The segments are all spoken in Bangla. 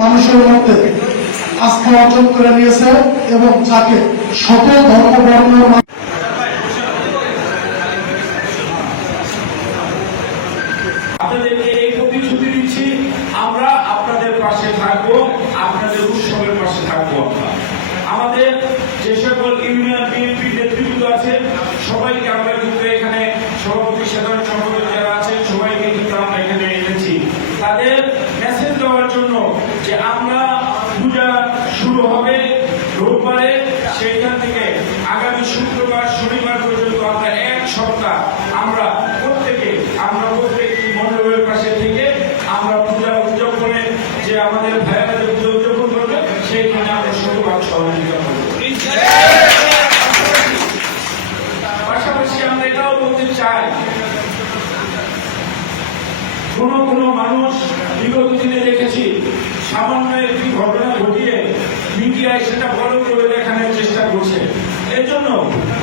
মানুষের মধ্যে আস্থা অর্জন করে নিয়েছে এবং যাকে সকল ধর্ম বর্ণের আপনাদেরকে এই প্রতিশ্রুতি দিচ্ছি। আমরা আপনাদের পাশে থাকব, আপনাদের উৎসবের পাশে থাকব আমাদের যে সকল ইউনিয়ন বিএনপি নেতৃত্ব আছে, সবাইকে আমরা কিন্তু এখানে সভাপতি সাধারণ সম্পাদক যারা আছেন সবাইকে কিন্তু আমরা এখানে এনেছি তাদের মেসেজ দেওয়ার জন্য যে আমরা পূজা শুরু হবে রোববারে। সেইখান থেকে আগামী শুক্রবার, শনিবার পর্যন্ত আমরা এক সপ্তাহ আমরা প্রত্যেকে, আমরা প্রত্যেকটি মণ্ডপের পাশে থেকে আমরা পূজা উদযাপনে যে আমাদের ভাইয়েরা পূজা উদযাপন করবে, সেইখানে আমরা শতভাগ সহযোগিতা করব। পাশাপাশি আমরা এটাও বলতে চাই, কোন কোন মানুষ বিগত দিনে দেখেছি সামান্য একটি ঘটনা মিডিয়ায় সেটা বড় করে দেখানোর চেষ্টা করছে। এর জন্য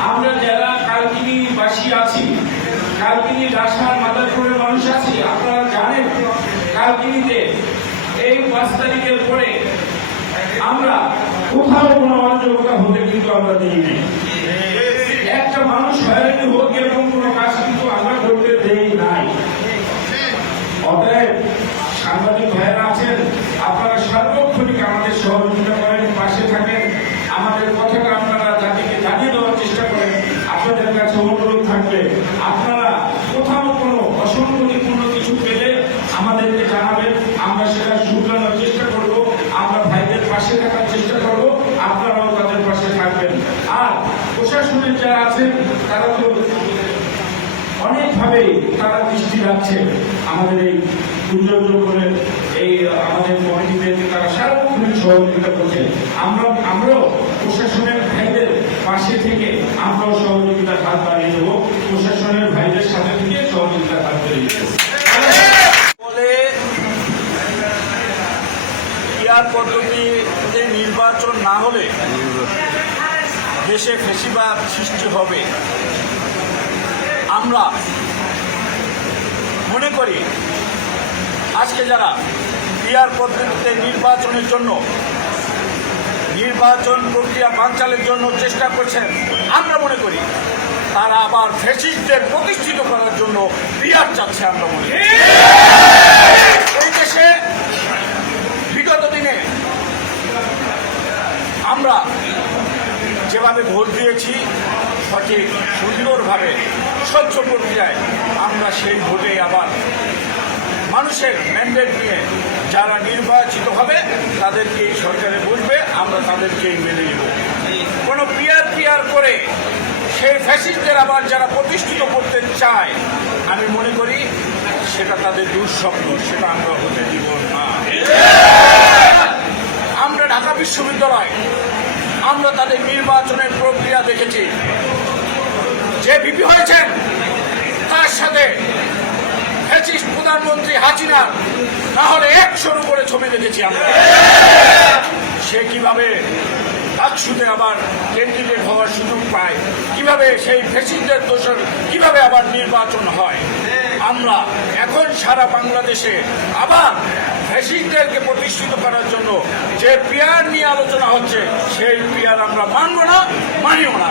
আমরা যারা কালকিনি বাসী আছি, কালকিনি রাসার মাদারপুরের মানুষ আছি, আপনারা জানেন কালকিনিতে এই পাঁচ তারিখের পরে আমরা কোথাও কোনো অরাজকতা হতে কিন্তু আমরা দিই একটা মানুষ হয়রানি হোক এরকম কোনো কাজ কিন্তু আমরা করতে দেই নাই অতএব সাংবাদিক ভাইয়েরা আছেন আপনারা সার্বক্ষণিক আমাদের সহযোগিতা করেন পাশে থাকেন আমাদের কথাটা আপনারা জাতিকে জানিয়ে দেওয়ার চেষ্টা করেন আপনাদের কাছে অনুরোধ থাকবে। আপনারা কোথাও কোনো অসঙ্গতিপূর্ণ কিছু পেলে আমাদেরকে জানাবেন। আমরা সেটা শুধরানোর চেষ্টা করব। আমরা ভাইদের পাশে থাকার চেষ্টা করব। আপনারাও তাদের পাশে থাকবেন। আর প্রশাসনের যারা আছেন, তারা তো অনেকভাবেই তারা দৃষ্টি রাখছে আমাদের এই দুর্যোগের এই, আমাদের কমিটিতে তারা সার্বক্ষণিক সহযোগিতা করছে। আমরা, আমরাও প্রশাসনের ভাইদের পাশে থেকে আমরাও সহযোগিতার হাত বাড়িয়ে দেবো। প্রশাসনের ভাইদের সাথে থেকে সহযোগিতার হাত বাড়িয়ে দেবো। পদ্ধতিতে নির্বাচন না হলে দেশে ফেসিবাদ সৃষ্টি হবে। আমরা মনে করি, আজকে যারা ইয়ার পদ্ধতিতে নির্বাচনের জন্য নির্বাচন প্রক্রিয়া বানচালের জন্য চেষ্টা করছেন। আমরা মনে করি তারা আবার ফেসিস্টদের প্রতিষ্ঠিত করার জন্য বিরাট চাচ্ছে আমরা মনে করি। এই দেশে বিগত দিনে আমরা যেভাবে ভোট দিয়েছি, সঠিক, সুন্দরভাবে স্বচ্ছ প্রক্রিয়ায় আমরা সেই ভোটে আবার মানুষের ম্যান্ডেট নিয়ে যারা নির্বাচিত হবে, তাদেরকে এই সরকারে বসবে আমরা তাদেরকেই মেনে নেব। কোনো পিয়ার পিয়ার করে সেই ফ্যাসিস্টদের আবার যারা প্রতিষ্ঠিত করতে চায়, আমি মনে করি সেটা তাদের দুঃস্বপ্ন, সেটা আমরা হতে দিব না। আমরা ঢাকা বিশ্ববিদ্যালয়, আমরা তাদের নির্বাচনের প্রক্রিয়া দেখেছি। যে বিপি হয়েছেন, তার সাথে ফ্যাসিস্ট প্রধানমন্ত্রী হাসিনা না হলে একশোর উপরে ছবি দেখেছি আমরা। সে কীভাবে ডাকসুতে আবার ক্যান্ডিডেট হওয়ার সুযোগ পায়? কীভাবে সেই ফেসিস্টদের দোষর কীভাবে আবার নির্বাচন হয়? আমরা এখন সারা বাংলাদেশে আবার ফ্যাসিস্টদেরকে প্রতিষ্ঠিত করার জন্য যে পিয়ার নিয়ে আলোচনা হচ্ছে, সেই পিয়ার আমরা মানব না, মানিও না।